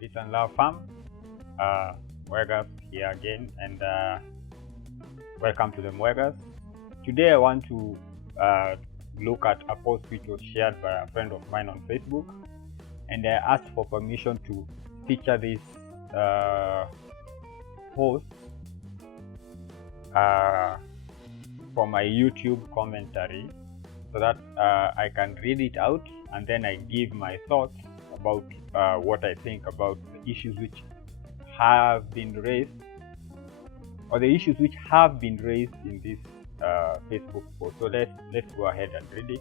Peace and Love Farm. Mwegas here again, and welcome to the Mwegas. Today I want to look at a post which was shared by a friend of mine on Facebook, and I asked for permission to feature this post for my YouTube commentary, so that I can read it out and then I give my thoughts about what I think about the issues which have been raised, or the issues which have been raised in this Facebook post. So let's go ahead and read it.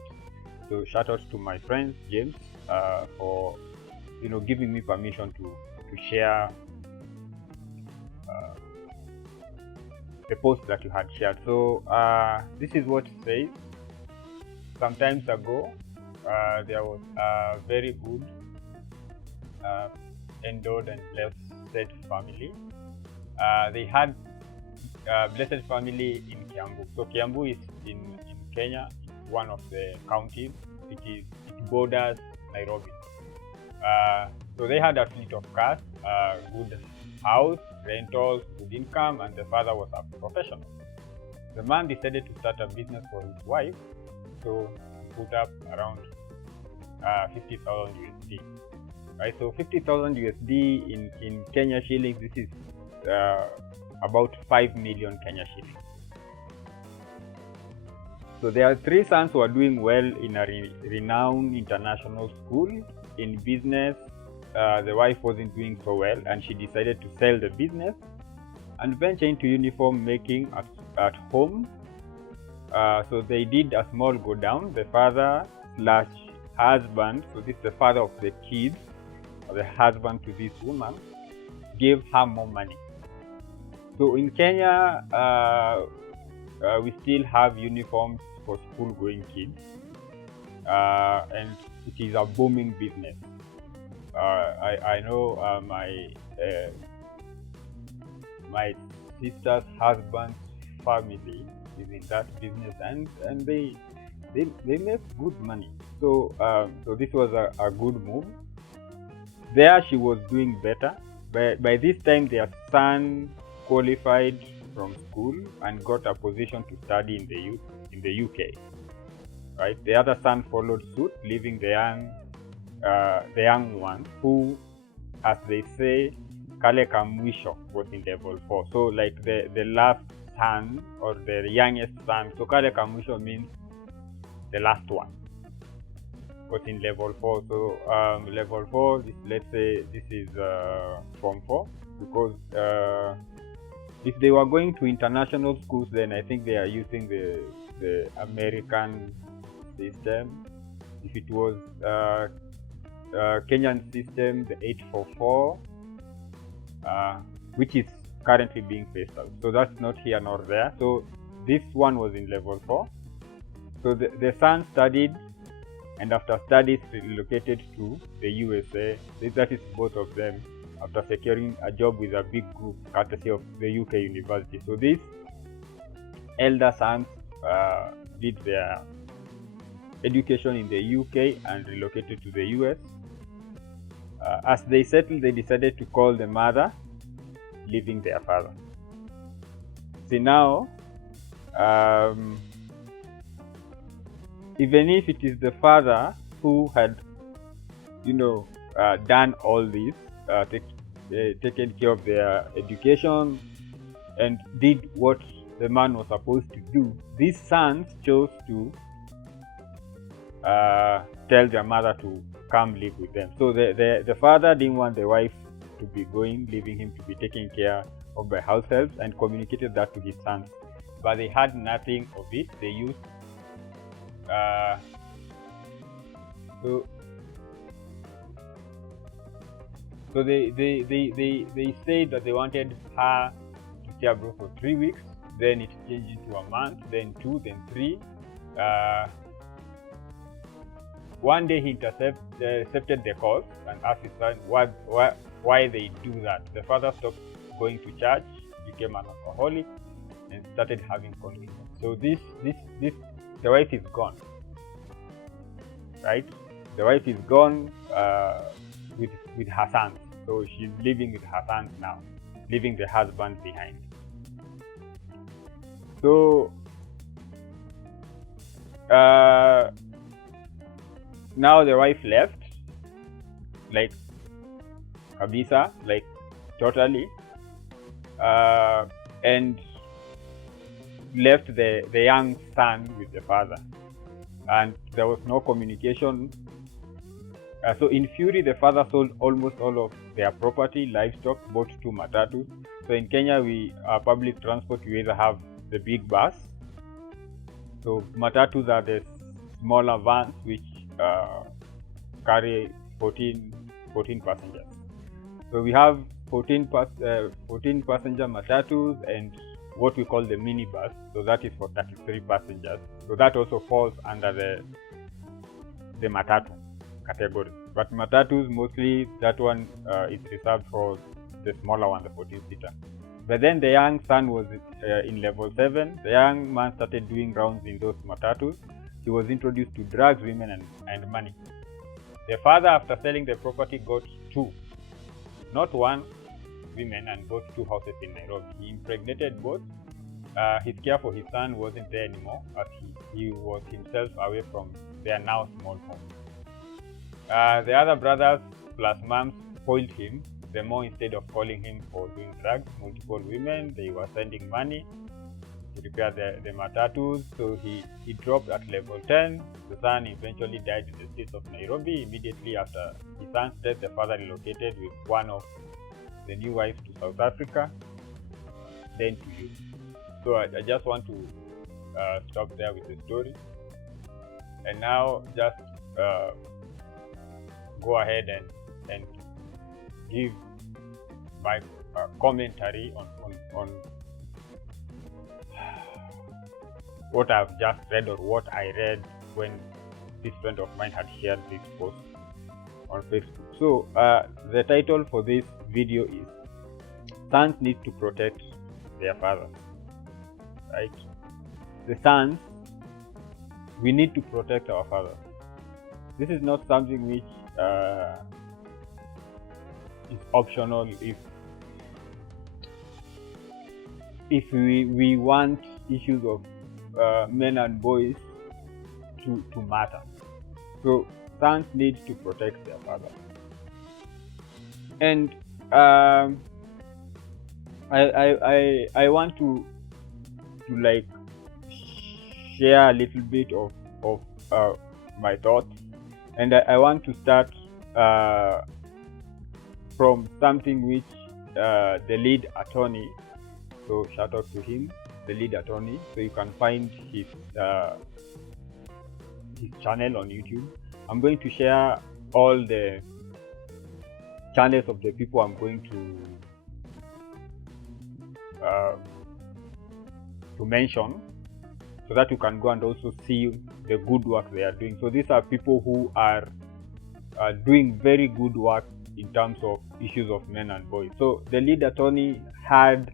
So shout out to my friend James for giving me permission to share the post that you had shared. So this is what it says. Some times ago, there was a very good, endowed and blessed family. They had a blessed family in Kiambu. So Kiambu is in Kenya. It's one of the counties. It borders Nairobi. So they had a fleet of cars, good house, rentals, good income, and the father was a professional. The man decided to start a business for his wife, so he put up around 50,000 USD. Right, so 50,000 USD in Kenya shillings, this is about 5 million Kenya shillings. So there are three sons who are doing well in a renowned international school. In business, the wife wasn't doing so well, and she decided to sell the business and venture into uniform making at home. So they did a small go down. The father/husband, so this is the father of the kids, or the husband to this woman, gave her more money. So in Kenya, we still have uniforms for school-going kids, and it is a booming business. I know my sister's husband's family is in that business, and they make good money. So this was a good move. There she was doing better. By this time, their son qualified from school and got a position to study in the UK. Right, the other son followed suit, leaving the young one, who, as they say, kale kamwisho, was in level 4. So like the last son, or the youngest son. So kale kamwisho means the last one, was in level 4. So level 4, let's say this is form 4, because if they were going to international schools, then I think they are using the American system. If it was Kenyan system, the 844, which is currently being phased out. So that's not here nor there. So this one was in level 4. So the son studied, and after studies relocated to the USA. That is both of them, after securing a job with a big group courtesy of the UK university. So these elder sons did their education in the UK and relocated to the US. As they settled, they decided to call the mother, leaving their father. See now, even if it is the father who had, done all this, taken care of their education and did what the man was supposed to do, these sons chose to tell their mother to come live with them. So the father didn't want the wife to be going, leaving him to be taken care of by house helps, and communicated that to his sons. But they had nothing of it. They used so they said that they wanted her to stay abroad for 3 weeks. Then it changed into a month, then 2, then 3. One day he intercepted the calls and asked his son why they do that. The father stopped going to church, became an alcoholic, and started having conflict. So the wife is gone, right? The wife is gone with her sons. So she's living with her sons now, leaving the husband behind. So now the wife left, like kabisa, like totally, and left the young son with the father, and there was no communication. So in fury, the father sold almost all of their property, livestock, bought 2 matatus. So in Kenya, public transport, you either have the big bus. So matatus are the smaller vans which carry 14 passengers. So we have 14 passenger matatus and what we call the minibus. So that is for 33 passengers. So that also falls under the matatu category. But matatus, mostly that one is reserved for the smaller one, the 14-seater. But then the young son was in level 7. The young man started doing rounds in those matatus. He was introduced to drugs, women, and money. The father, after selling the property, got 2, not 1, women, and bought 2 houses in Nairobi. He impregnated both. His care for his son wasn't there anymore, as he was himself away from their now small home. The other brothers plus moms spoiled him. The more, instead of calling him for doing drugs, multiple women, they were sending money to repair the matatus. So he dropped at level 10. The son eventually died in the streets of Nairobi. Immediately after his son's death, the father relocated with one of the new wives to South Africa, then to youth. So I just want to stop there with the story, and now just go ahead and give my commentary on what I've just read, or what I read when this friend of mine had shared this post on Facebook. So the title for this video is "Sons Need to Protect Their Fathers." Right? The sons, we need to protect our fathers. This is not something which is optional. If we want issues of men and boys to matter, so sons need to protect their fathers. And I want to like share a little bit of my thoughts, and I want to start from something which the lead attorney, so shout out to him, the lead attorney. So you can find his channel on YouTube. I'm going to share all the channels of the people I'm going to mention, so that you can go and also see the good work they are doing. So these are people who are doing very good work in terms of issues of men and boys. So the lead attorney had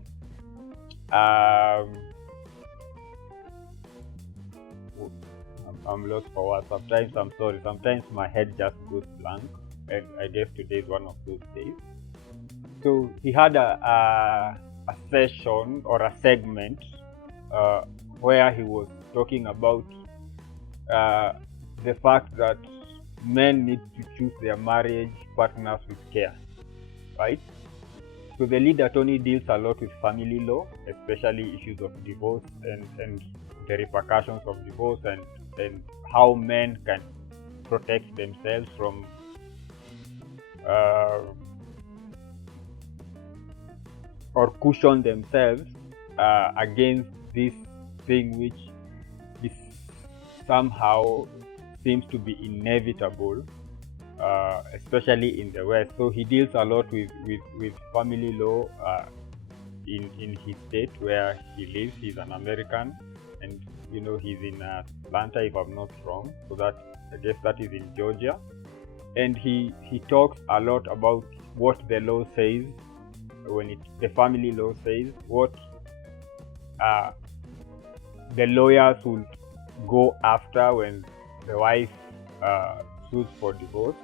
I'm lost for words. Sometimes I'm sorry. Sometimes my head just goes blank, and I guess today is one of those days. So he had a session or a segment where he was talking about the fact that men need to choose their marriage partners with care, right? So the lead attorney deals a lot with family law, especially issues of divorce and the repercussions of divorce, and how men can protect themselves from or cushion themselves against this thing which is somehow seems to be inevitable, especially in the West. So he deals a lot with family law in his state where he lives. He's an American, and he's in Atlanta, if I'm not wrong. So that, I guess, that is in Georgia. And he talks a lot about what the law says, when the family law says, what the lawyers will go after when the wife sues for divorce,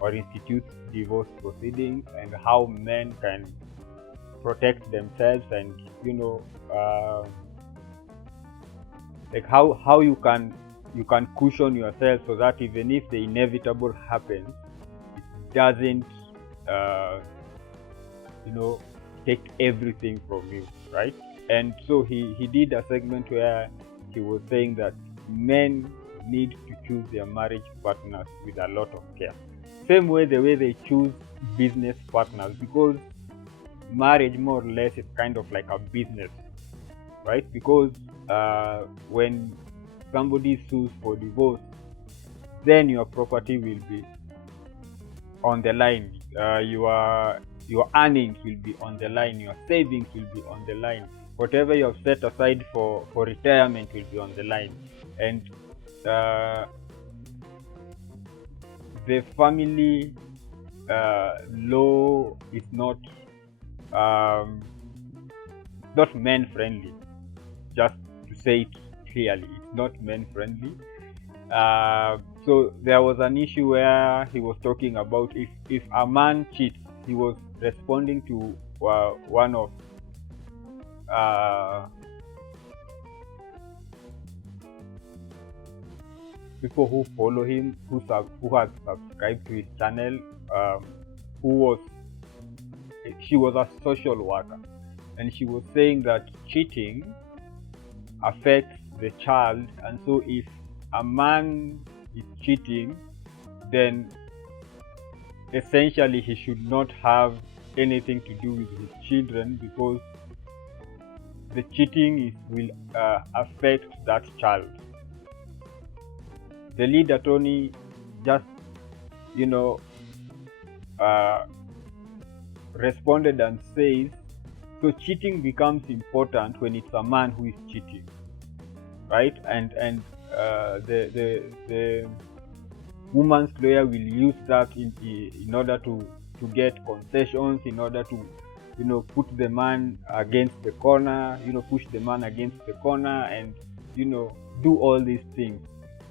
or institutes divorce proceedings, and how men can protect themselves, and uh, like how you can cushion yourself so that even if the inevitable happens, it doesn't uh, you know take everything from you, right? And so he did a segment where he was saying that men need to choose their marriage partners with a lot of care, same way the way they choose business partners, because marriage more or less is kind of like a business, right? Because when somebody sues for divorce, then your property will be on the line. Your earnings will be on the line. Your savings will be on the line. Whatever you have set aside for retirement will be on the line. And the family law is not men friendly. Just to say it clearly, it's not men friendly. So there was an issue where he was talking about if a man cheats. He was responding to one of people who follow him, who had subscribed to his channel, she was a social worker, and she was saying that cheating affects the child, and so if a man is cheating, then essentially he should not have anything to do with his children, because the cheating will affect that child. The lead attorney just responded and says, so cheating becomes important when it's a man who is cheating, right? And the woman's lawyer will use that in order to get concessions, in order to put the man against the corner, push the man against the corner, and do all these things.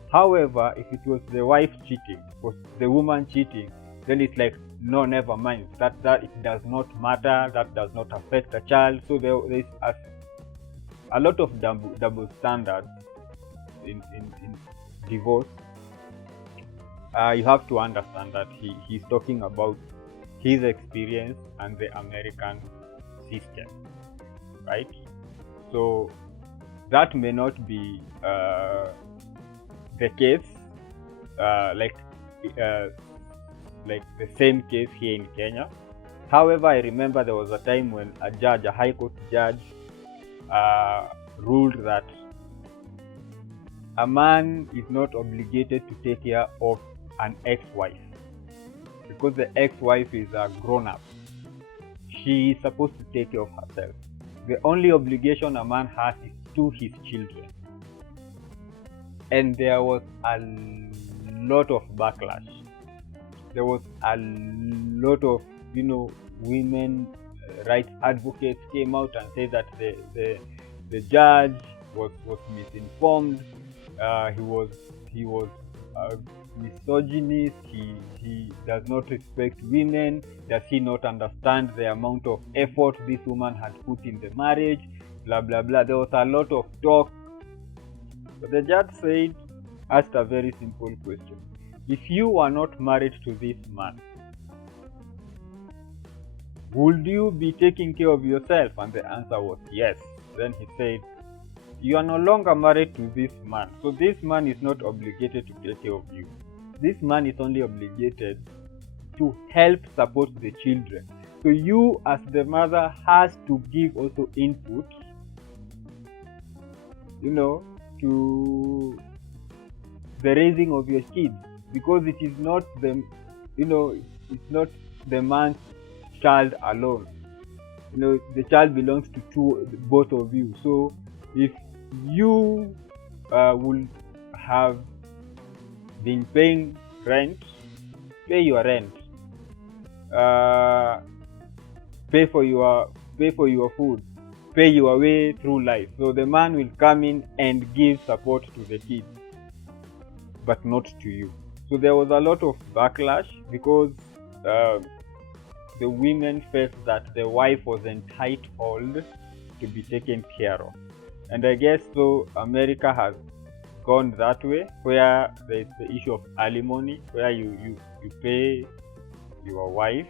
However, if it was the wife cheating, was the woman cheating, then it's like, no, never mind. That it does not matter. That does not affect the child. So there is a lot of double standards in divorce. You have to understand that he's talking about his experience and the American system, right? So that may not be the case, like the same case here in Kenya. However, I remember there was a time when a high court judge, ruled that a man is not obligated to take care of an ex-wife, because the ex-wife is a grown-up. She is supposed to take care of herself. The only obligation a man has is to his children. And there was a lot of backlash. There was a lot of women rights advocates came out and said that the judge was misinformed. He was misogynist. He does not respect women. Does he not understand the amount of effort this woman had put in the marriage? Blah blah blah. There was a lot of talk. But the judge asked a very simple question. If you were not married to this man, would you be taking care of yourself? And the answer was yes. Then he said, you are no longer married to this man. So this man is not obligated to take care of you. This man is only obligated to help support the children. So you as the mother has to give also input, to the raising of your kids, because it is not it's not the man's child alone. The child belongs to both of you. So if you would have been paying rent, pay your rent, pay for your food, pay your way through life. So the man will come in and give support to the kids, but not to you. So there was a lot of backlash because uh, the women felt that the wife was entitled to be taken care of. And I guess so America has gone that way, where there's the issue of alimony, where you pay your wife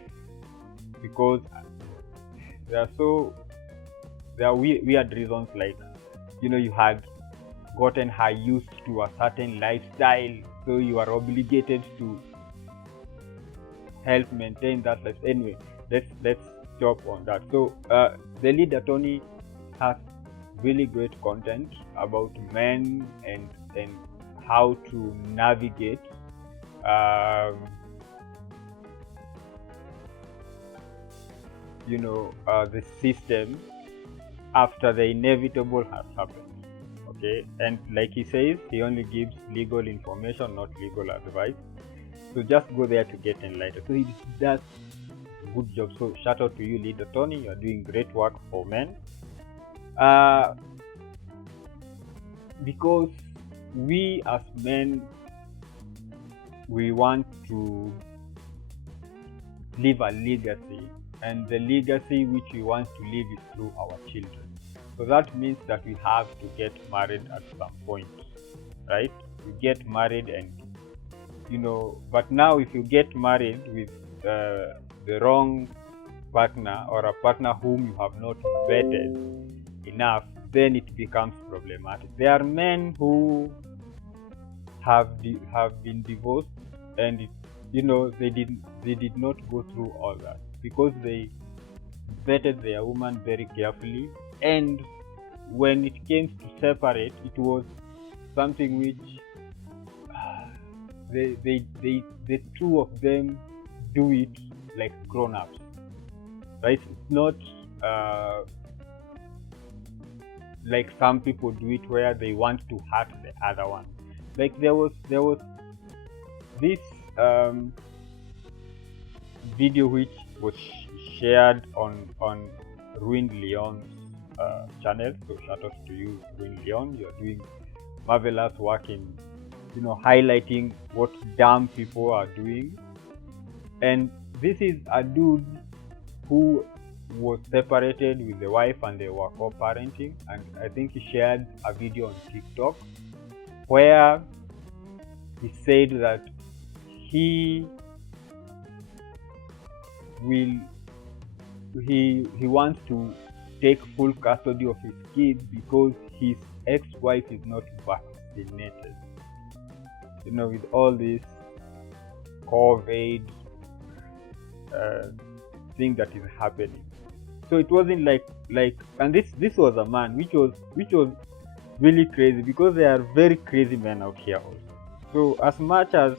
because there are so there are weird reasons, like you had gotten her used to a certain lifestyle, so you are obligated to help maintain that life. Anyway, let's stop on that. So the lead attorney has really great content about men and how to navigate um, the system after the inevitable has happened. Okay, and like he says, he only gives legal information, not legal advice. So just go there to get enlightened. So he does a good job. So shout out to you, lead attorney. You are doing great work for men. Because we as men, we want to leave a legacy, and the legacy which we want to leave is through our children. So that means that we have to get married at some point, right? We get married, and but now if you get married with the wrong partner, or a partner whom you have not vetted enough, then it becomes problematic. There are men who have been divorced, and they did not go through all that because they vetted their woman very carefully, and when it came to separate, it was something which the two of them do it like grown-ups, right? It's not like some people do it where they want to hurt the other one. Like there was this video which was shared on Ruined Leon's channel. So shout out to you, Ruined Leon. You're doing marvelous work in highlighting what dumb people are doing. And this is a dude who was separated with the wife, and they were co-parenting, and I think he shared a video on TikTok where he said that he wants to take full custody of his kids because his ex-wife is not vaccinated. With all this COVID thing that is happening. So it wasn't like and this was a man which was really crazy, because there are very crazy men out here also. So as much as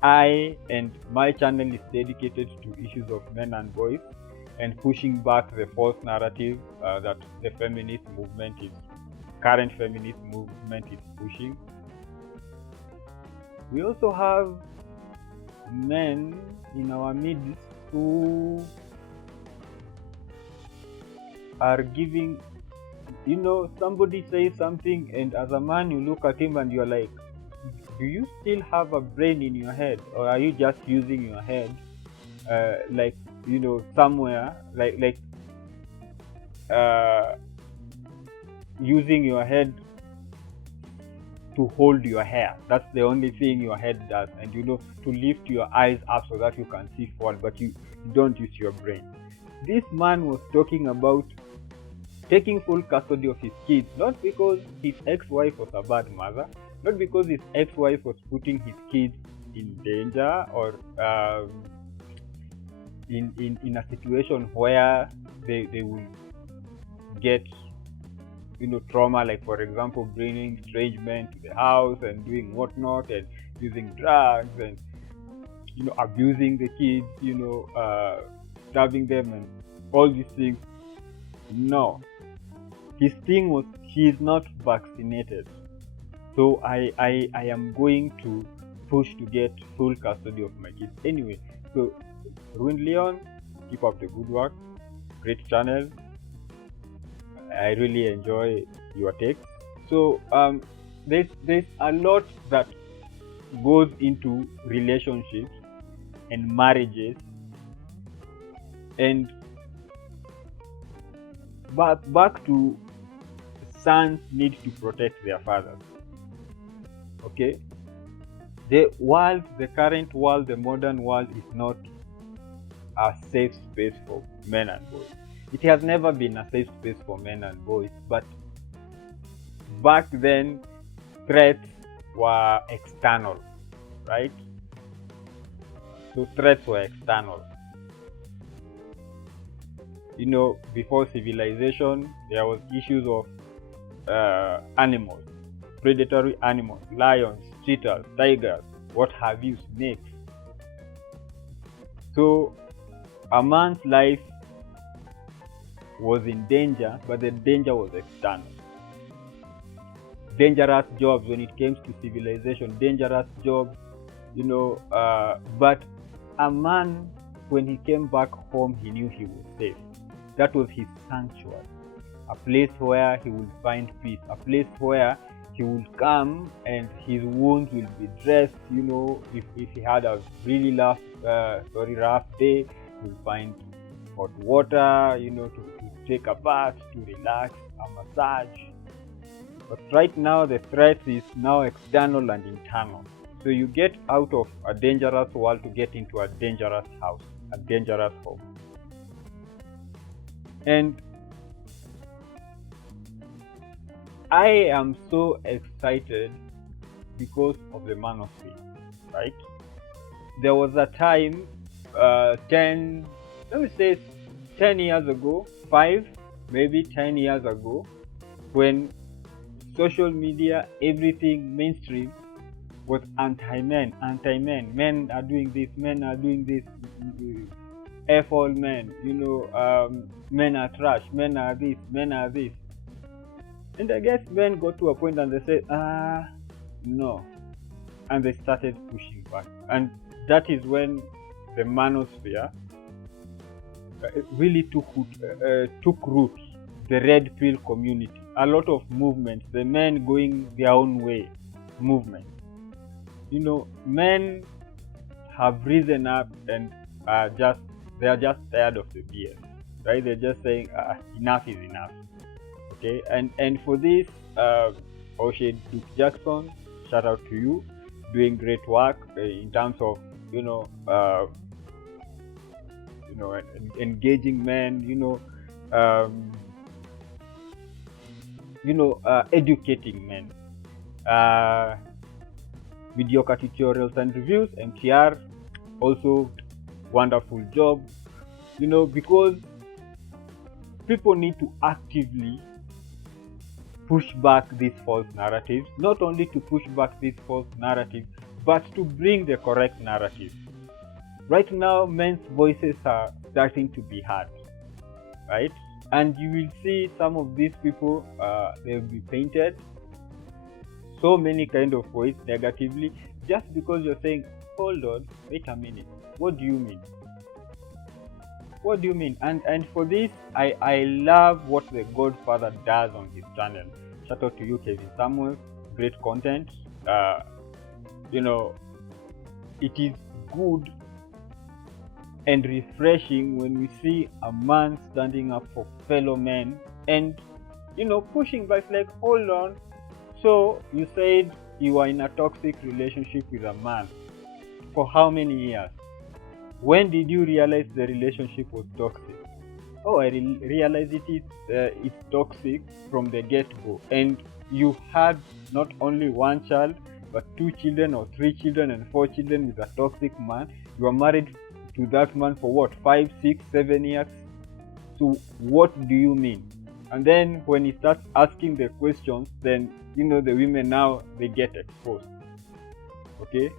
I and my channel is dedicated to issues of men and boys and pushing back the false narrative that the current feminist movement is pushing, we also have men in our midst who are giving, somebody says something, and as a man you look at him and you're like, do you still have a brain in your head, or are you just using your head somewhere using your head to hold your hair? That's the only thing your head does, and to lift your eyes up so that you can see forward, but you don't use your brain. This man was talking about taking full custody of his kids, not because his ex-wife was a bad mother, not because his ex-wife was putting his kids in danger, or in a situation where they will get trauma, like for example bringing strange men to the house and doing whatnot and using drugs and abusing the kids, stabbing them and all these things. No, his thing was, he is not vaccinated, so I am going to push to get full custody of my kids. Anyway, so Ruined Leon, keep up the good work, great channel. I really enjoy your takes. So there's a lot that goes into relationships and marriages, and back to sons need to protect their fathers. Okay, the current world, the modern world is not a safe space for men and boys. It has never been a safe space for men and boys, but back then threats were external, right? So threats were external. Before civilization, there was issues of animals, predatory animals, lions, cheetahs, tigers, what have you, snakes. So a man's life was in danger, but the danger was external. Dangerous jobs when it came to civilization, dangerous jobs, but a man, when he came back home, he knew he was safe. That was his sanctuary, a place where he would find peace, a place where he would come and his wounds will be dressed. If he had a really rough day, he'll find hot water, to take a bath, to relax, a massage. But right now, the threat is now external and internal. So you get out of a dangerous world to get into a dangerous house, a dangerous home. And I am so excited because of the manosphere, right? There was a time, 10 years ago, 5, maybe 10 years ago, when social media, everything mainstream was anti-men. Men are doing this, men are doing this, F all men, men are trash, men are this, men are this. And I guess men got to a point and they said, no. And they started pushing back. And that is when the manosphere really took root, the red pill community. A lot of movements, the men going their own way movement. Men have risen up and they are just tired of the BS, right? They're just saying, enough is enough. Okay, and for this, O'Shea Duke Jackson, shout out to you, doing great work in terms of engaging men, educating men. Mediocre tutorials and reviews, MTR, also wonderful job. Because people need to actively push back these false narratives, not only to push back these false narratives, but to bring the correct narrative. Right now, men's voices are starting to be heard, right? And you will see some of these people, they will be painted so many kind of ways negatively, just because you're saying, hold on, wait a minute, what do you mean? What do you mean? And for this, I love what the Godfather does on his channel. Shout out to you, Kevin Samuels. Great content. It is good and refreshing when we see a man standing up for fellow men and pushing back. Like, hold on. So you said you were in a toxic relationship with a man for how many years? When did you realize the relationship was toxic? Oh, I realized it's toxic from the get-go. And you had not only one child, but 2 children or 3 children and 4 children with a toxic man. You are married to that man for what, 5, 6, 7 years? So what do you mean? And then when he starts asking the questions, then the women now, they get exposed. Okay?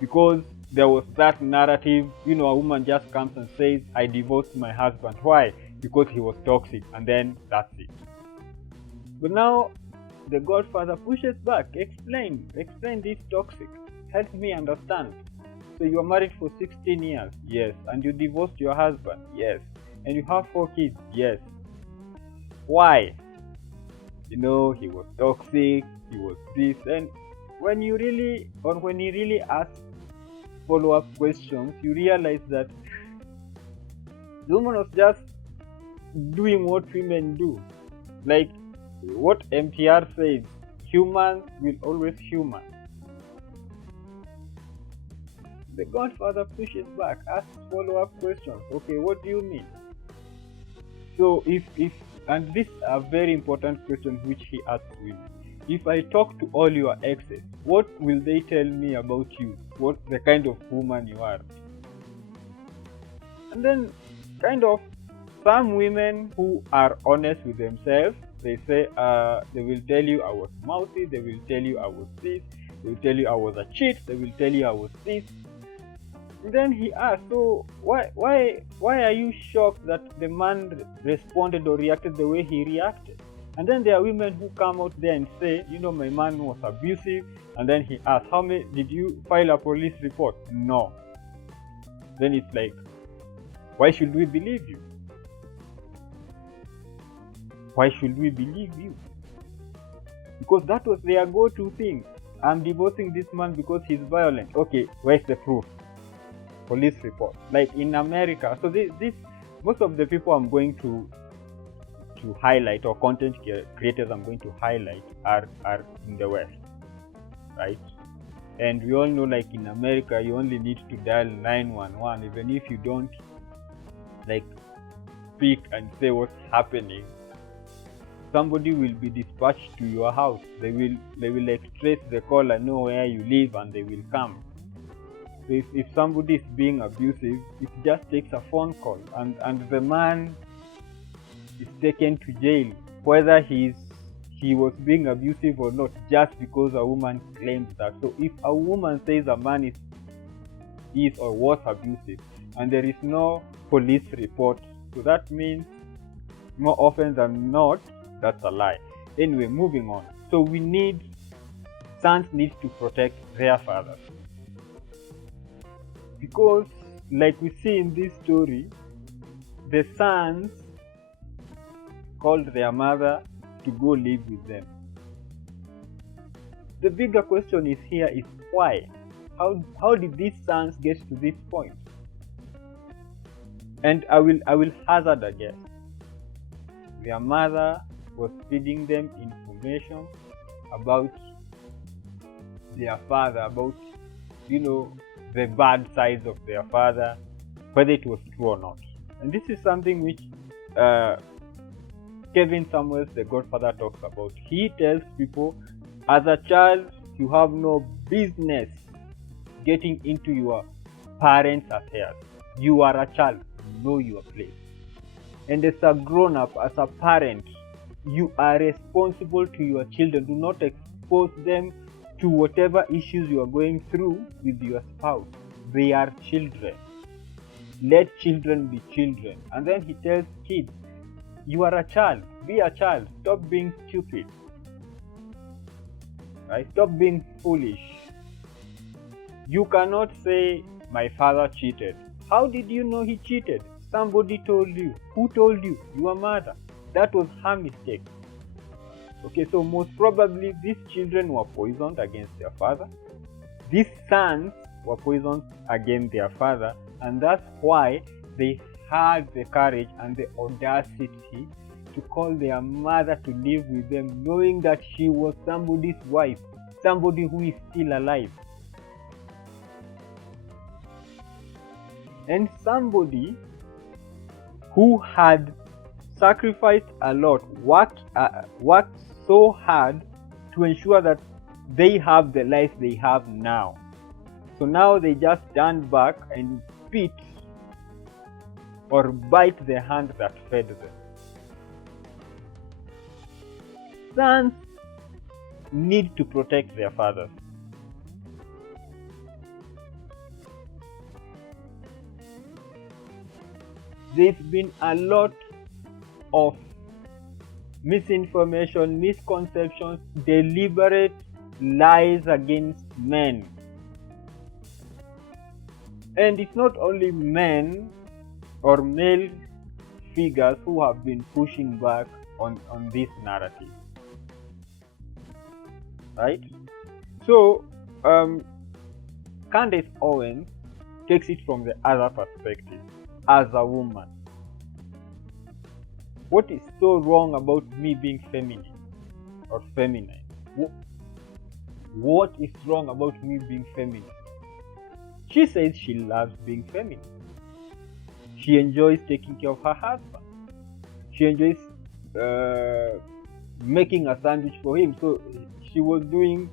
Because there was that narrative, a woman just comes and says, I divorced my husband. Why? Because he was toxic, and then that's it. But now the Godfather pushes back. Explain this toxic. Help me understand. So you are married for 16 years, yes, and you divorced your husband, yes, and you have 4 kids, yes. Why? He was toxic, he was this, and when you really ask follow-up questions, you realize that the woman was just doing what women do. Like what MTR says, humans will always human. The Godfather pushes back, asks follow-up questions. Okay, what do you mean? So if and these are very important questions which he asks women. If I talk to all your exes, what will they tell me about you? What the kind of woman you are? And then kind of some women who are honest with themselves, they say they will tell you I was mouthy, they will tell you I was this, they will tell you I was a cheat, they will tell you I was this. And then he asked, so why are you shocked that the man responded or reacted the way he reacted? And then there are women who come out there and say, my man was abusive. And then he asked, how many did you file a police report? No. Then it's like, why should we believe you? Why should we believe you? Because that was their go-to thing. I'm divorcing this man because he's violent. Okay, where's the proof? Police report. Like in America, so this most of the people I'm going to highlight, or content creators I'm going to highlight, are in the West, right? And we all know, like in America, you only need to dial 911, even if you don't like speak and say what's happening. Somebody will be dispatched to your house. They will like trace the caller, know where you live, and they will come. So if somebody is being abusive, it just takes a phone call, and the man is taken to jail, whether he was being abusive or not, just because a woman claims that. So if a woman says a man is or was abusive, and there is no police report, so that means more often than not, that's a lie. Anyway, moving on. So sons need to protect their fathers. Because, like we see in this story, the sons called their mother to go live with them. The bigger question is why? How did these sons get to this point? And I will hazard a guess. Their mother was feeding them information about their father, about the bad sides of their father, whether it was true or not. And this is something which Kevin Samuels, the Godfather, talks about. He tells people, as a child, you have no business getting into your parents' affairs. You are a child, know your place. And as a grown-up, as a parent, you are responsible to your children. Do not expose them to whatever issues you are going through with your spouse. They are children. Let children be children. And then he tells kids, you are a child. Be a child. Stop being stupid. Right? Stop being foolish. You cannot say, my father cheated. How did you know he cheated? Somebody told you. Who told you? Your mother. That was her mistake. Okay, so most probably these children were poisoned against their father. These sons were poisoned against their father, and that's why they had the courage and the audacity to call their mother to live with them, knowing that she was somebody's wife, somebody who is still alive. And somebody who had sacrificed a lot, worked so hard to ensure that they have the life they have now. So now they just stand back and spit or bite the hand that fed them. Sons need to protect their fathers. There's been a lot of misinformation, misconceptions, deliberate lies against men. And it's not only men or male figures who have been pushing back on this narrative. Right? So, Candace Owens takes it from the other perspective. As a woman, what is so wrong about me being feminine or feminine? What is wrong about me being feminine? She says she loves being feminine. She enjoys taking care of her husband. She enjoys making a sandwich for him. So she was doing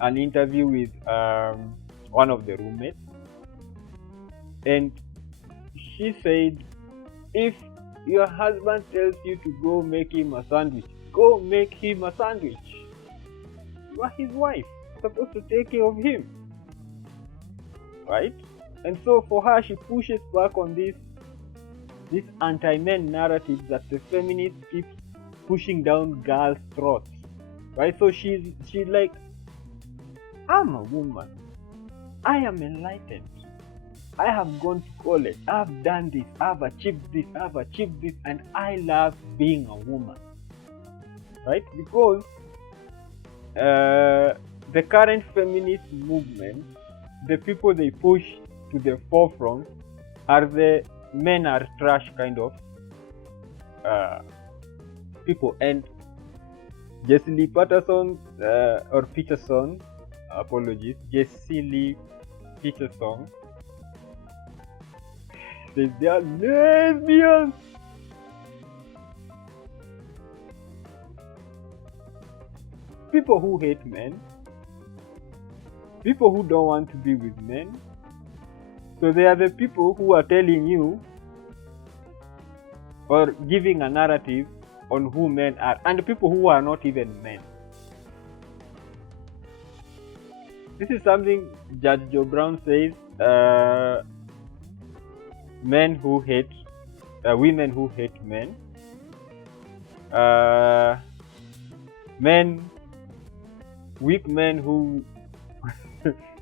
an interview with one of the roommates, and she said, if your husband tells you to go make him a sandwich, go make him a sandwich. You are his wife, supposed to take care of him, right? And so for her, she pushes back on this anti-men narrative that the feminists keep pushing down girls' throats, right? So she's like, I'm a woman, I am enlightened, I have gone to college, I've done this, I've achieved this, and I love being a woman, right? Because the current feminist movement, the people they push to the forefront are the men are trash kind of people. And Jesse Lee Peterson, Jesse Lee Peterson says they are lesbians. People who hate men, people who don't want to be with men. So they are the people who are telling you or giving a narrative on who men are, and people who are not even men. This is something Judge Joe Brown says, men who hate, women who hate men, weak men who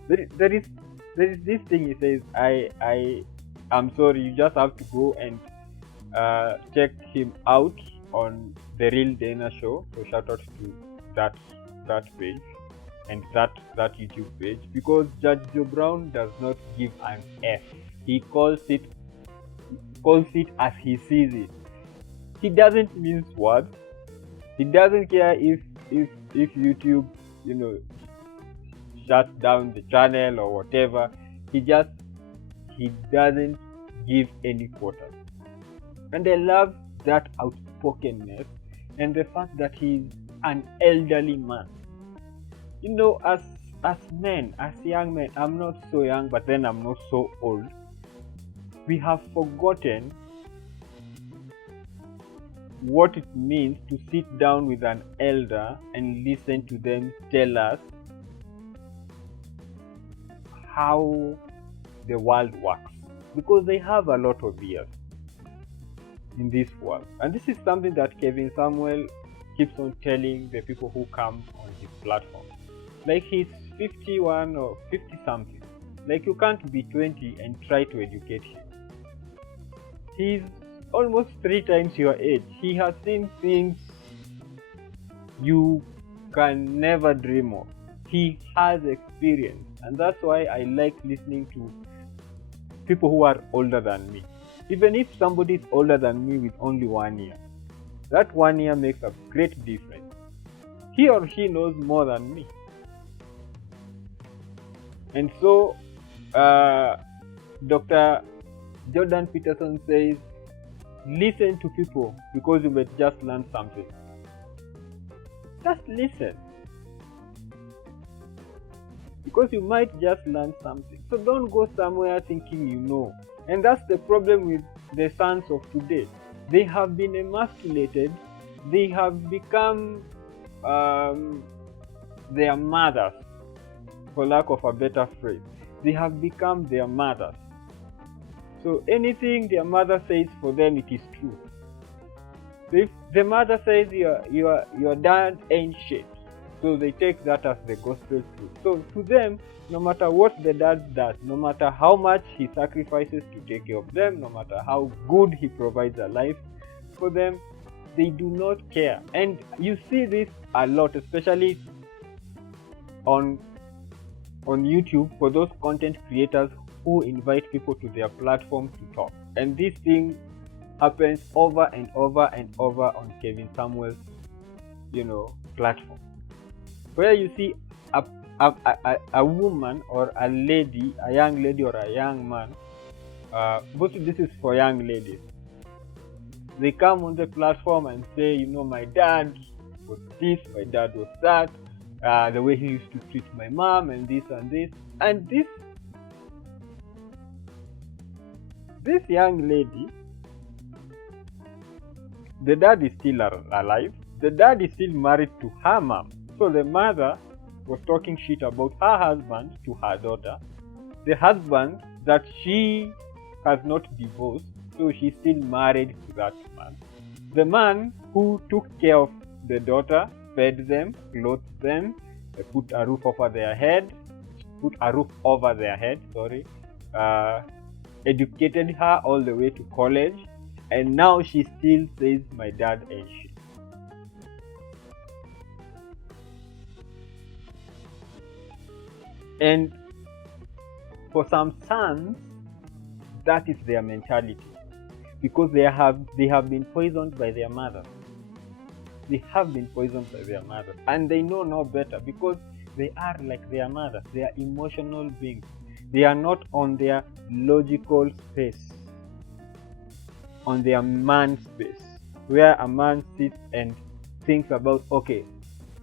there is this thing he says, I'm sorry, you just have to go and check him out on the Real Dana Show. So shout out to that page and that YouTube page, because Judge Joe Brown does not give an F. He calls it as he sees it. He doesn't mince words. He doesn't care if YouTube, shuts down the channel or whatever. He doesn't give any quarters. And I love that outspokenness and the fact that he's an elderly man. As men, as young men, I'm not so young, but then I'm not so old. We have forgotten what it means to sit down with an elder and listen to them tell us how the world works, because they have a lot of years in this world. And this is something that Kevin Samuel keeps on telling the people who come on his platform. Like, he's 51 or 50 something. Like, you can't be 20 and try to educate him. He's almost 3 times your age. He has seen things you can never dream of. He has experience, and that's why I like listening to people who are older than me. Even if somebody is older than me with only 1 year, that 1 year makes a great difference. He or she knows more than me. And so Dr. Jordan Peterson says, listen to people, because you might just learn something. Just listen, because you might just learn something. So don't go somewhere thinking you know. And that's the problem with the sons of today. They have been emasculated. They have become their mothers, for lack of a better phrase. They have become their mothers. So anything their mother says, for them it is true. So if the mother says your dad ain't shit, so they take that as the gospel truth. So to them, no matter what the dad does, no matter how much he sacrifices to take care of them, no matter how good he provides a life for them, they do not care. And you see this a lot, especially on on YouTube for those content creators who invite people to their platform to talk. And this thing happens over and over and over on Kevin Samuel's, platform, where you see a woman or a lady, a young lady or a young man. Mostly this is for young ladies. They come on the platform and say, my dad was this, my dad was that, the way he used to treat my mom and this and this. And this young lady, the dad is still alive. The dad is still married to her mom. So the mother was talking shit about her husband to her daughter. The husband that she has not divorced, so she's still married to that man. The man who took care of the daughter, fed them, clothed them, put a roof over their head, educated her all the way to college, and now she still says my dad ain't shit. And for some sons, that is their mentality, because they have been poisoned by their mothers. They have been poisoned by their mothers, and they know no better, because they are like their mothers. They are emotional beings. They are not on their logical space, on their man space, where a man sits and thinks about, okay,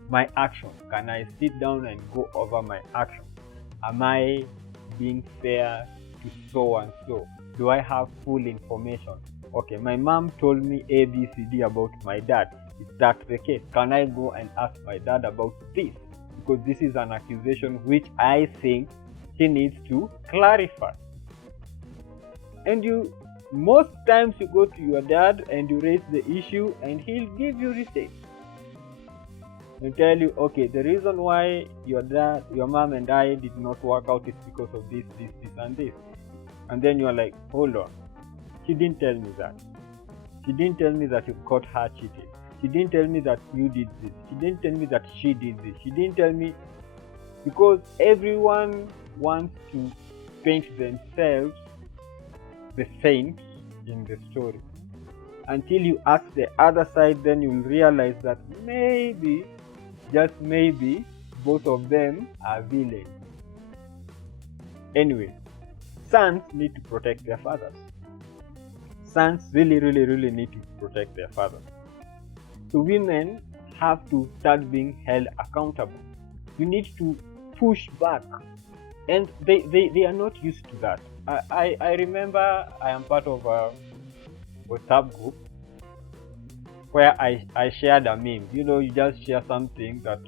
my action. Can I sit down and go over my action? Am I being fair to so and so? Do I have full information? Okay, my mom told me A, B, C, D about my dad. Is that the case? Can I go and ask my dad about this? Because this is an accusation which I think he needs to clarify. And most times you go to your dad and you raise the issue, and he'll give you receipts. He'll tell you, okay, the reason why your mom and I did not work out is because of this, and this. And then you're like, hold on. She didn't tell me that. She didn't tell me that you caught her cheating. She didn't tell me that you did this. She didn't tell me that she did this. She didn't tell me, because everyone wants to paint themselves the saint in the story. Until you ask the other side, then you'll realize that maybe, just maybe, both of them are villains. Anyway, sons need to protect their fathers. Sons really, really, really need to protect their fathers. So women have to start being held accountable. You need to push back. And they are not used to that. I remember I am part of a WhatsApp group where I shared a meme. You just share something that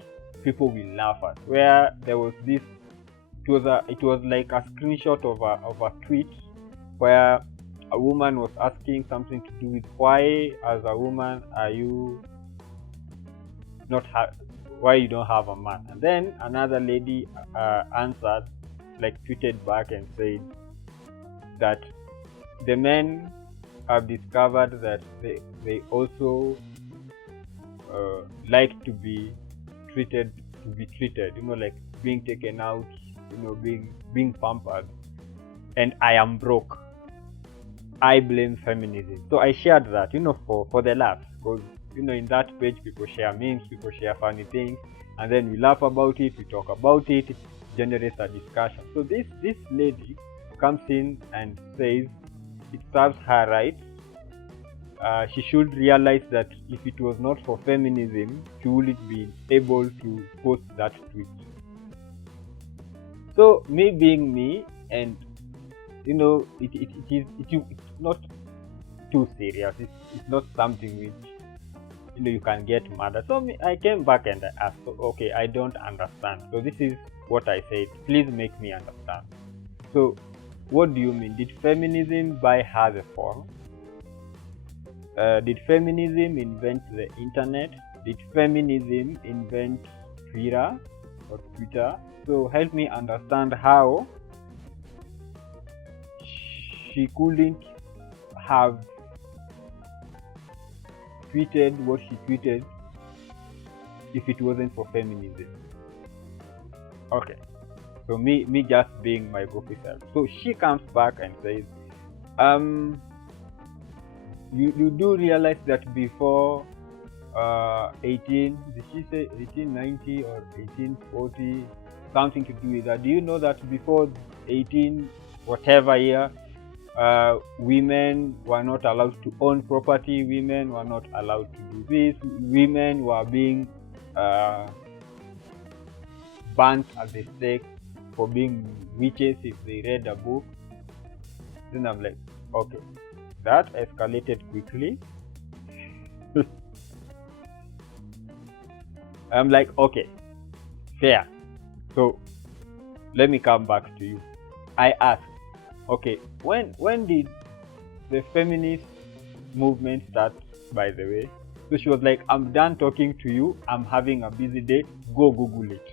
people will laugh at. Where there was this, it was like a screenshot of a tweet where a woman was asking something to do with why, as a woman, are you not why you don't have a man. And then another lady answered, tweeted back and said that the men have discovered that they also like to be treated, like being taken out, being pampered, and I am broke. I blame feminism. So I shared that, for the laughs, because in that page people share memes, people share funny things, and then we laugh about it, we talk about it, it generates a discussion. So this lady comes in and says it serves her right. She should realize that if it was not for feminism, she wouldn't be able to post that tweet. So me being me, and it's not too serious. It's not something which you can get mad at. So I came back and I asked, okay, I don't understand. So this is what I said. Please make me understand. So what do you mean? Did feminism buy her the phone? Did feminism invent the internet? Did feminism invent Twitter or Twitter? So help me understand how she couldn't have tweeted what she tweeted if it wasn't for feminism. Okay. So me just being my goofy self. So she comes back and says, um, you do realize that before 18, did she say 1890 or 1840, something to do with that? Do you know that before 18 whatever year, women were not allowed to own property, women were not allowed to do this, women were being burnt at the stake for being witches if they read a book? Then I'm like, okay, that escalated quickly. I'm like, okay, fair. So let me come back to you. I asked, okay, when did the feminist movement start, by the way? So she was like, I'm done talking to you, I'm having a busy day, go Google it.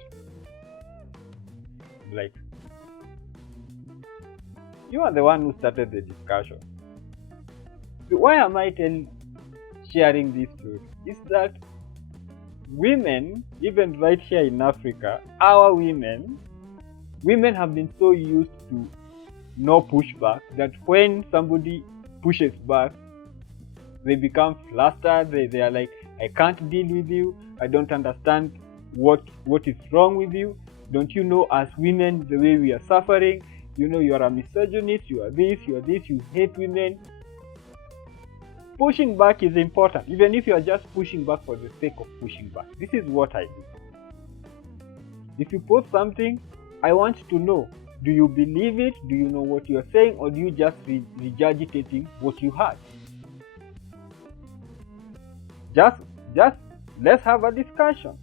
I'm like, you are the one who started the discussion. So why am I sharing this story? Is that women, even right here in Africa, our women have been so used to no pushback that when somebody pushes back, they become flustered. They are like, I can't deal with you. I don't understand what is wrong with you. Don't you know, as women, the way we are suffering? You know, you are a misogynist, you are this, you hate women. Pushing back is important, even if you are just pushing back for the sake of pushing back. This is what I do. If you post something, I want to know, do you believe it? Do you know what you are saying? Or do you just regurgitating what you heard? Just let's have a discussion.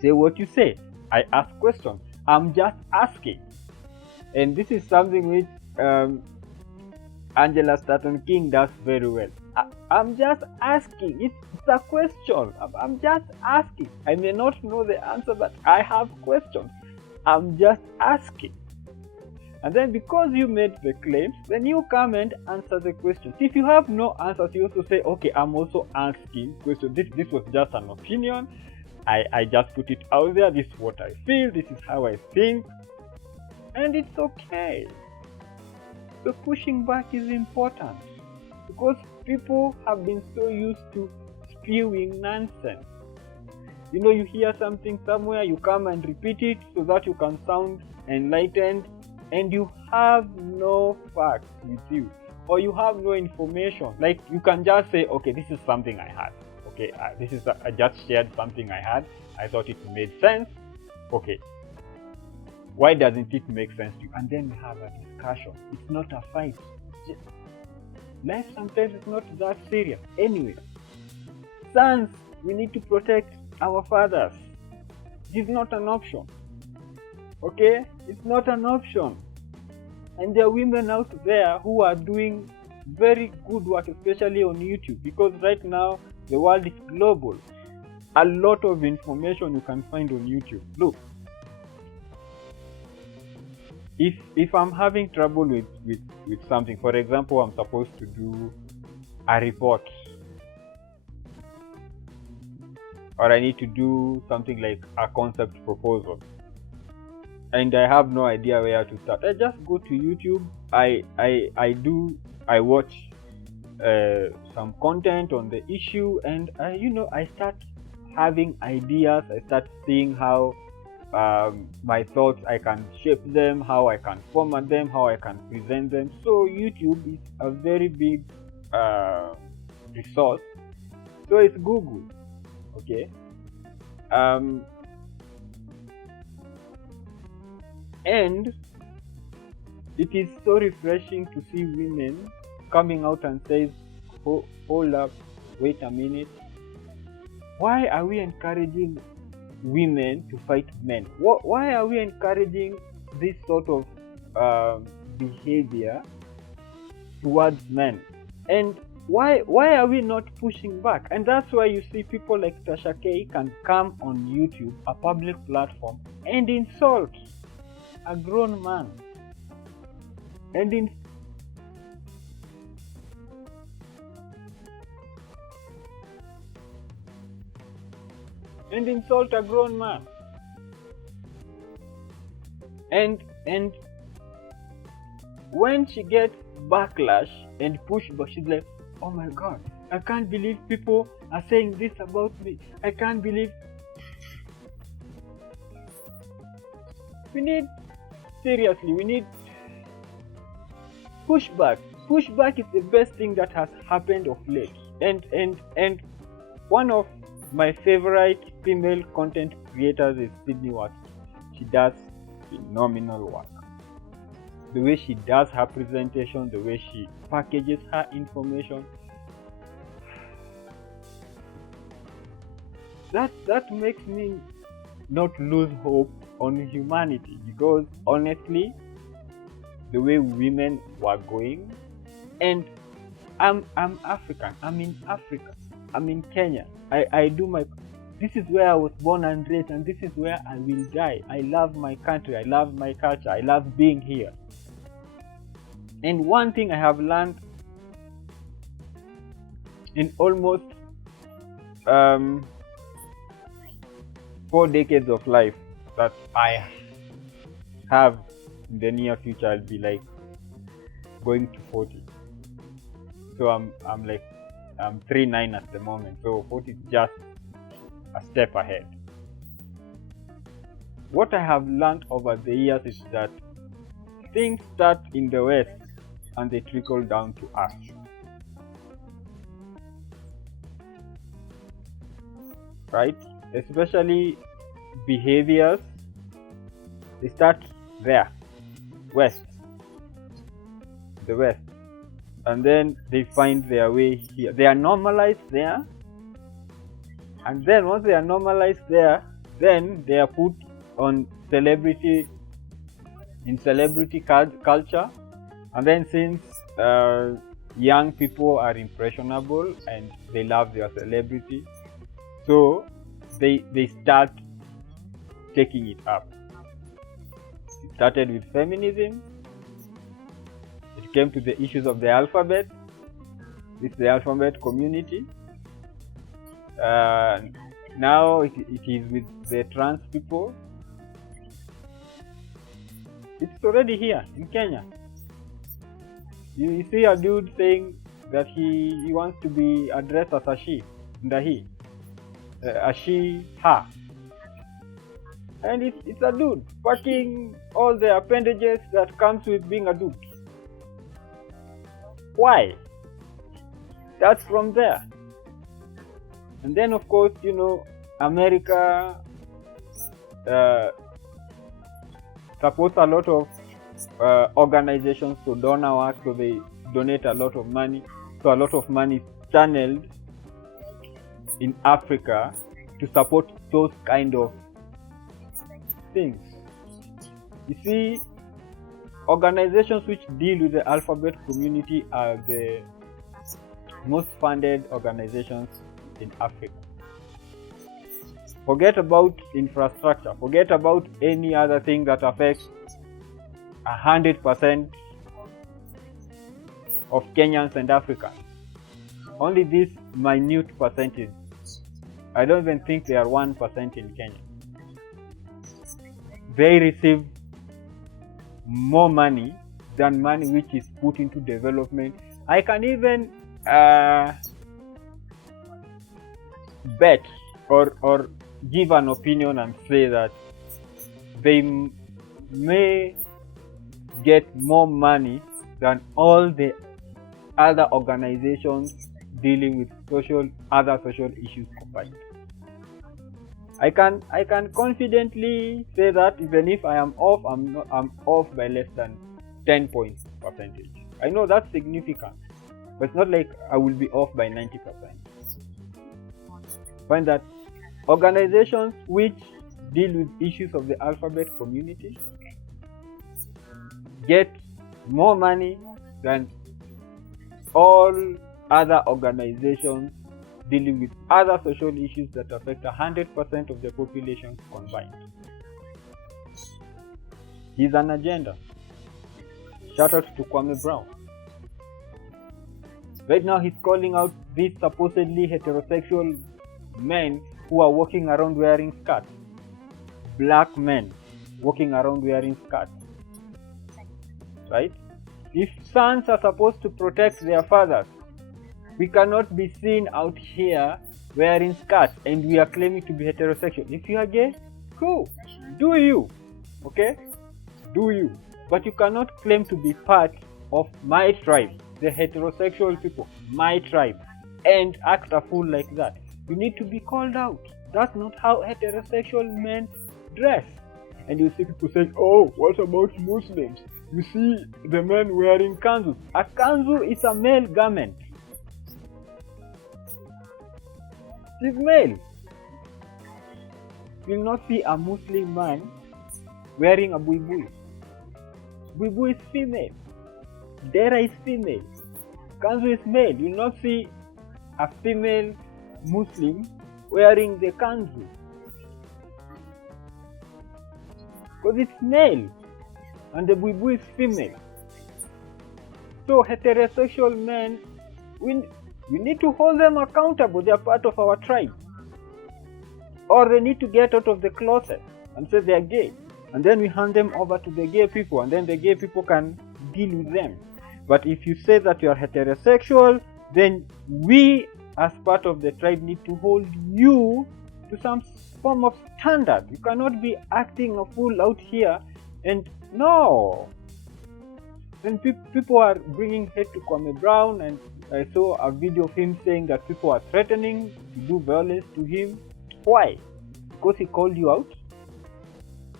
Say what you say. I ask questions. I'm just asking. And this is something which Angela Staton King does very well. I'm just asking. It's a question. I'm just asking. I may not know the answer, but I have questions. I'm just asking. And then because you made the claims, then you come and answer the questions. If you have no answers, you also say, okay, I'm also asking questions. This was just an opinion. I just put it out there. This is what I feel. This is how I think. And it's okay. So pushing back is important because people have been so used to spewing nonsense. You know, you hear something somewhere, you come and repeat it so that you can sound enlightened, and you have no facts with you, or you have no information. Like, you can just say, okay, this is something I had. Okay, I just shared something I had. I thought it made sense. Okay, why doesn't it make sense to you? And then we have a discussion. It's not a fight. Life sometimes is not that serious. Anyway, sons, we need to protect our fathers. It's not an option. Okay? It's not an option. And there are women out there who are doing very good work, especially on YouTube, because right now the world is global. A lot of information you can find on YouTube. Look, if I'm having trouble with something, for example, I'm supposed to do a report, or I need to do something like a concept proposal, and I have no idea where to start, I just go to YouTube. I watch some content on the issue, and I start having ideas. I start seeing how my thoughts, I can shape them, how I can format them, how I can present them. So YouTube is a very big resource. So it's Google. Okay. And it is so refreshing to see women coming out and say, hold up, wait a minute. Why are we encouraging women to fight men? Why are we encouraging this sort of behavior towards men? And why are we not pushing back? And that's why you see people like Tasha K can come on YouTube, a public platform, and insult a grown man. And insult a grown man. And when she gets backlash and pushback, she's like, oh my god, I can't believe people are saying this about me. I can't believe. We need pushback. Pushback is the best thing that has happened of late. And one of my favorite female content creators is Sydney Watson. She does phenomenal work. The way she does her presentation, the way she packages her information, that makes me not lose hope on humanity, because honestly, the way women were going, and I'm African, I'm in Africa, I'm in Kenya, I do my, this is where I was born and raised, and this is where I will die. I love my country, I love my culture, I love being here. And one thing I have learned in almost 4 decades of life that I have in the near future, I'll be like going to 40. So I'm 39 at the moment. So 40 is just a step ahead. What I have learned over the years is that things start in the West and they trickle down to us. Right? Especially behaviors, they start there, the West, and then they find their way here. They are normalized there, and then once they are normalized there, then they are put on celebrity culture, and then since young people are impressionable and they love their celebrity, so they start taking it up. It started with feminism. It came to the issues of the alphabet. It's the alphabet community. Now it is with the trans people. It's already here in Kenya. You see a dude saying that he wants to be addressed as a she, and a he, a she, her. And it's a dude packing all the appendages that comes with being a dude. Why? That's from there. And then of course, America supports a lot of organizations to donor work, so they donate a lot of money. So a lot of money is channeled in Africa to support those kind of things. You see, organizations which deal with the alphabet community are the most funded organizations in Africa. Forget about infrastructure, forget about any other thing that affects 100% of Kenyans and Africans. Only this minute percentage, I don't even think they are 1% in Kenya. They receive more money than money which is put into development. I can even bet or give an opinion and say that they may get more money than all the other organizations dealing with other social issues combined. I can confidently say that even if I am off, I'm off by less than 10 points percentage. I know that's significant, but it's not like I will be off by 90%. Find that organizations which deal with issues of the alphabet community get more money than all other organizations dealing with other social issues that affect 100% of the population combined. He's an agenda. Shout out to Kwame Brown. Right now he's calling out these supposedly heterosexual men who are walking around wearing skirts. Black men walking around wearing skirts, right? If sons are supposed to protect their fathers, we cannot be seen out here wearing skirts and we are claiming to be heterosexual. If you are gay, cool, do you, okay? Do you. But you cannot claim to be part of my tribe, the heterosexual people, my tribe, and act a fool like that. You need to be called out. That's not how heterosexual men dress. And you see people saying, oh, what about Muslims? You see the men wearing kanzus. A kanzu is a male garment. It is male. You will not see a Muslim man wearing a buibui. Buibui is female. Dera is female. Kanzu is male. You will not see a female Muslim wearing the kanzu. Because it's male. And the buibui is female. So heterosexual men, we need to hold them accountable. They are part of our tribe. Or they need to get out of the closet and say they are gay. And then we hand them over to the gay people, and then the gay people can deal with them. But if you say that you are heterosexual, then we as part of the tribe need to hold you to some form of standard. You cannot be acting a fool out here. And no. Then people are bringing hate to Kwame Brown, and I saw a video of him saying that people are threatening to do violence to him. Why? Because he called you out?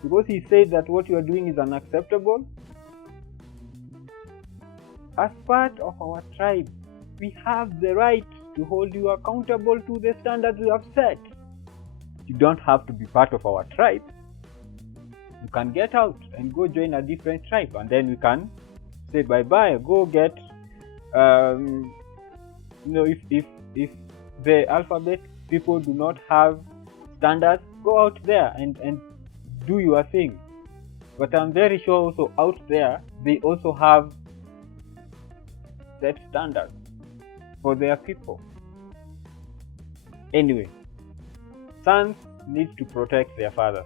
Because he said that what you are doing is unacceptable? As part of our tribe, we have the right to hold you accountable to the standards we have set. You don't have to be part of our tribe. You can get out and go join a different tribe, and then we can say bye-bye. Go get, if the alphabet people do not have standards, go out there and do your thing. But I'm very sure also out there, they also have set standards for their people. Anyway, sons need to protect their fathers,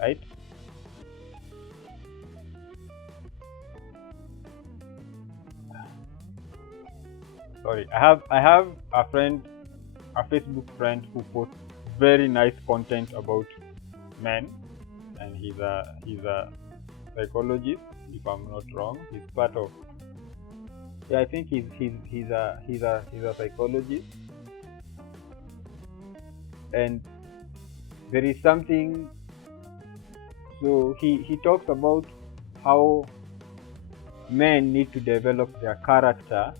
right? Sorry, I have a friend, a Facebook friend who posts very nice content about men, and he's a psychologist, if I'm not wrong. He's part of, I think he's a psychologist, and there is something. So he talks about how men need to develop their character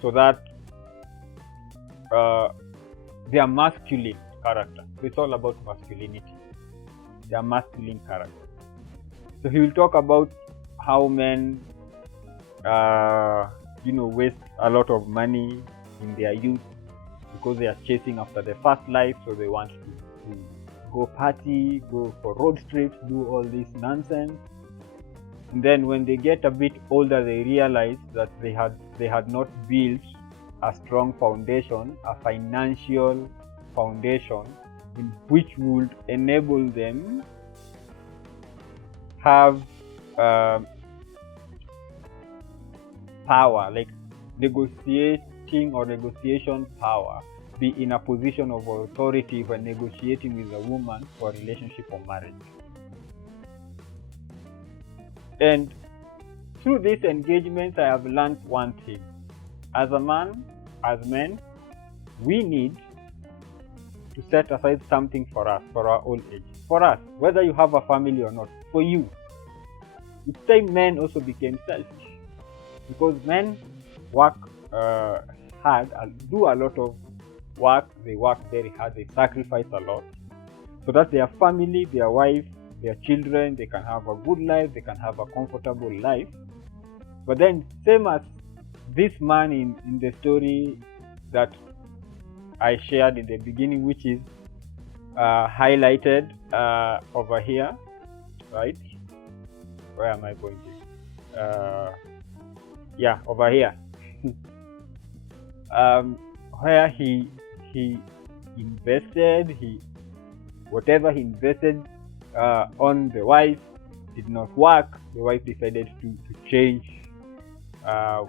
so that their masculine character. So it's all about masculinity, their masculine character. So he will talk about how men, waste a lot of money in their youth because they are chasing after the fast life. So they want to go party, go for road trips, do all this nonsense. And then when they get a bit older, they realize that they had not built a strong foundation, a financial foundation, which would enable them have power, like negotiating or negotiation power, be in a position of authority when negotiating with a woman for a relationship or marriage. And through these engagements, I have learned one thing. As a man, as men, we need to set aside something for us, for our old age. For us, whether you have a family or not, for you. It's time men also became selfish. Because men work hard, do a lot of work, they work very hard, they sacrifice a lot, so that their family, their wife, their children, they can have a good life, they can have a comfortable life. But then, same as this man in the story that I shared in the beginning, which is highlighted over here, right? Where am I pointing? Yeah, over here. Where he invested, whatever he invested on the wife did not work. The wife decided to change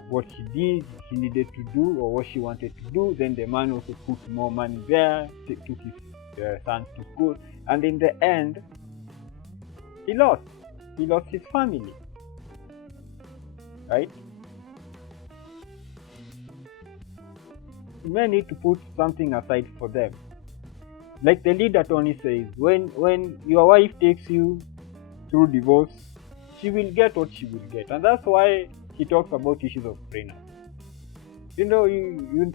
what she needed to do, or what she wanted to do. Then the man also put more money there, took his sons to school, and in the end, he lost his family, right? Men need to put something aside for them. Like the lead attorney says, when your wife takes you through divorce, she will get what she will get, and that's why he talks about issues of prenup. You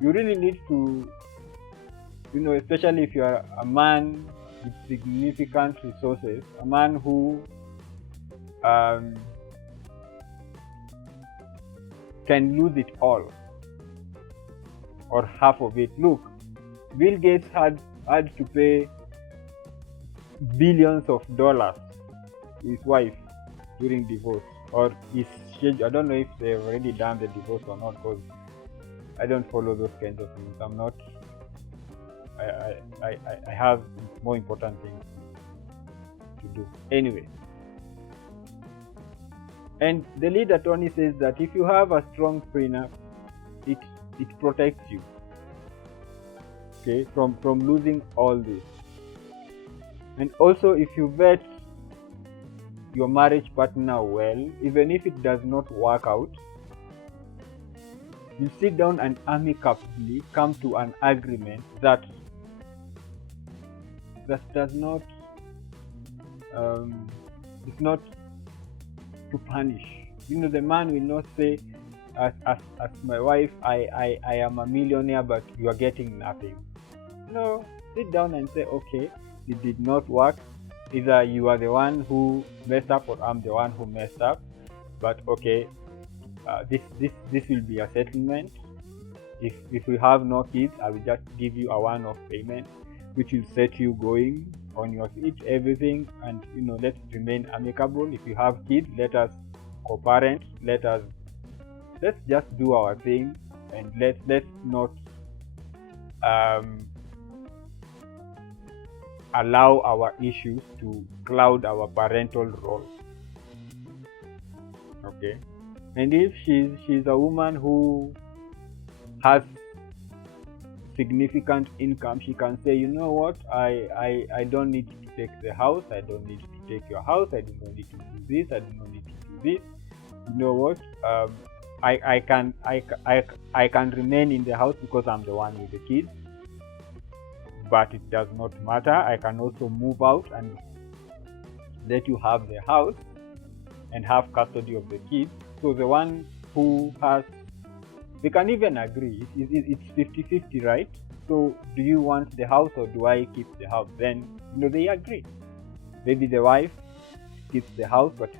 really need to, especially if you are a man with significant resources, a man who can lose it all or half of it. Look, Bill Gates had to pay billions of dollars to his wife during divorce, or his schedule. I don't know if they've already done the divorce or not, because I don't follow those kinds of things. I'm not. I have more important things to do. Anyway, and the lead attorney says that if you have a strong prenup, it protects you, okay, from losing all this. And also, if you vet your marriage partner well, even if it does not work out, you sit down and amicably come to an agreement that does not it's not to punish. The man will not say, as my wife, I am a millionaire, but you are getting nothing. No, sit down and say, okay, it did not work. Either you are the one who messed up, or I'm the one who messed up. But okay, this will be a settlement. If we have no kids, I will just give you a one-off payment, which will set you going on your feet, everything. And let's remain amicable. If you have kids, let us co-parent. Let's just do our thing, and let's not allow our issues to cloud our parental role. Okay, and if she's a woman who has significant income, she can say, you know what, I don't need to take the house, I don't need to take your house, I do not need to do this, I do not need to do this. You know what, I can remain in the house because I'm the one with the kids, but it does not matter. I can also move out and let you have the house and have custody of the kids. So the one who has, they can even agree, it's 50-50, right? So do you want the house or do I keep the house? Then they agree. Maybe the wife keeps the house, but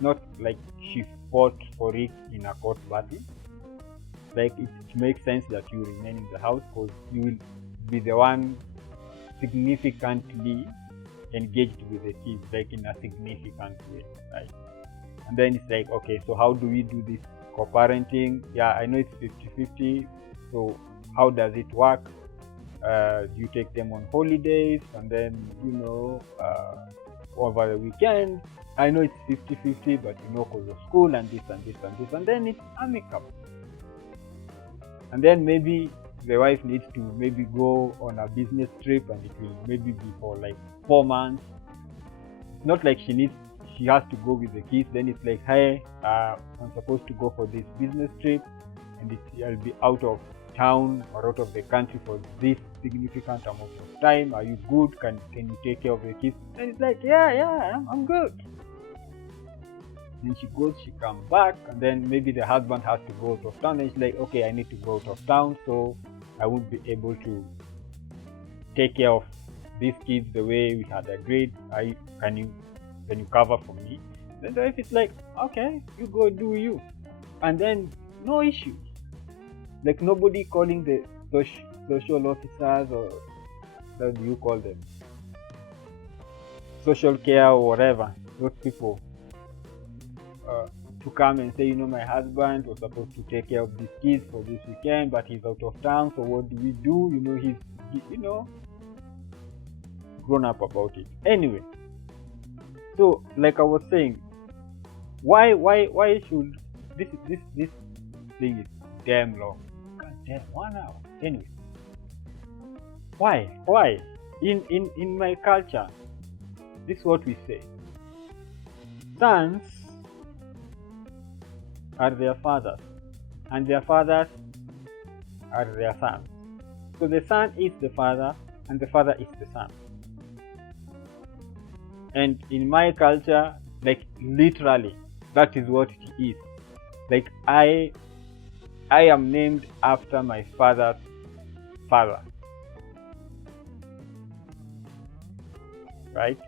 not like she fought for it in a court battle. Like, it makes sense that you remain in the house because you will be the one significantly engaged with the kids, like in a significant way, right? And then it's like, okay, so how do we do this co-parenting? Yeah, I know it's 50-50, so how does it work? Do you take them on holidays and then over the weekend? I know it's 50-50, but because of school and this and this and this, and then it's amicable. And then maybe the wife needs to maybe go on a business trip, and it will maybe be for like 4 months. It's not like she has to go with the kids. Then it's like, hey, I'm supposed to go for this business trip, and I'll be out of town or out of the country for this significant amount of time. Are you good? Can you take care of the kids? And it's like, yeah, I'm good. Then she goes, she comes back, and then maybe the husband has to go out of town, and she's like, okay, I need to go out of town, so I won't be able to take care of these kids the way we had agreed. Can you cover for me? Then the wife is like, okay, you go do you. And then no issues. Like, nobody calling the social officers, or what do you call them? Social care or whatever, those people. To come and say, my husband was supposed to take care of these kids for this weekend, but he's out of town, so what do we do? grown up about it. Anyway, so like I was saying, why should this thing is damn long? God damn, 1 hour. Anyway, why in my culture, this is what we say: sons are their fathers, and their fathers are their sons. So the son is the father, and the father is the son. And in my culture, like literally, that is what it is. Like I am named after my father's father, right?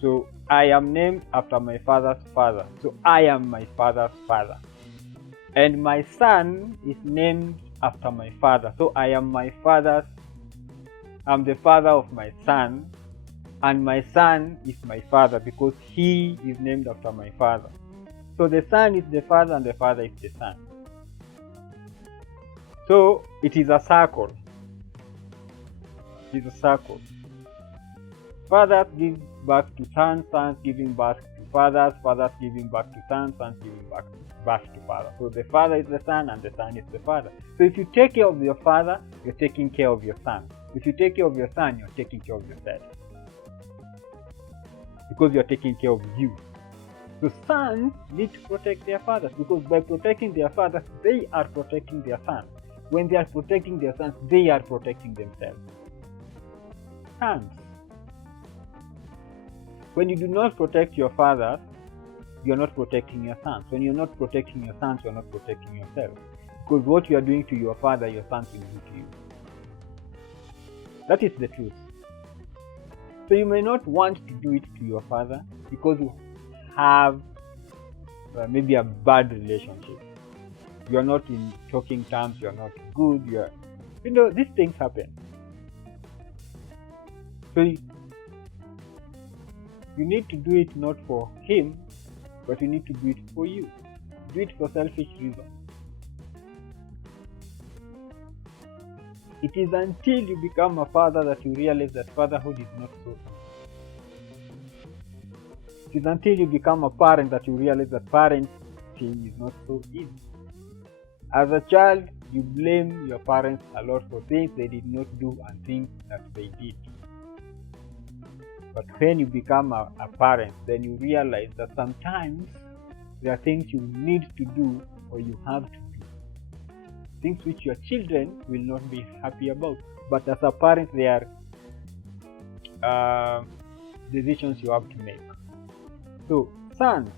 So I am named after my father's father. So I am my father's father. And my son is named after my father. So I am my father's, I'm the father of my son, and my son is my father because he is named after my father. So the son is the father and the father is the son. So it is a circle. It is a circle. Fathers give back to sons, sons giving back to fathers, fathers giving back to sons, sons giving back to fathers. So the father is the son and the son is the father. So if you take care of your father, you're taking care of your son. If you take care of your son, you're taking care of yourself. Because you're taking care of you. So sons need to protect their fathers, because by protecting their fathers, they are protecting their sons. When they are protecting their sons, they are protecting themselves. Sons. When you do not protect your fathers, you're not protecting your sons. When you're not protecting your sons, you're not protecting yourself. Because what you are doing to your father, your sons will do to you. That is the truth. So you may not want to do it to your father because you have maybe a bad relationship. You are not in talking terms, you are not good, these things happen. So you need to do it not for him, but you need to do it for you. Do it for selfish reasons. It is until you become a father that you realize that fatherhood is not so easy. It is until you become a parent that you realize that parenting is not so easy. As a child, you blame your parents a lot for things they did not do and things that they did. But when you become a parent, then you realize that sometimes there are things you need to do or you have to do. Things which your children will not be happy about. But as a parent, there are decisions you have to make. So, sons,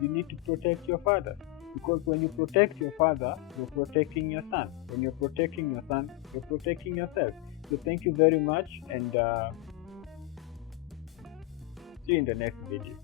you need to protect your father. Because when you protect your father, you're protecting your son. When you're protecting your son, you're protecting yourself. So thank you very much, and see you in the next video.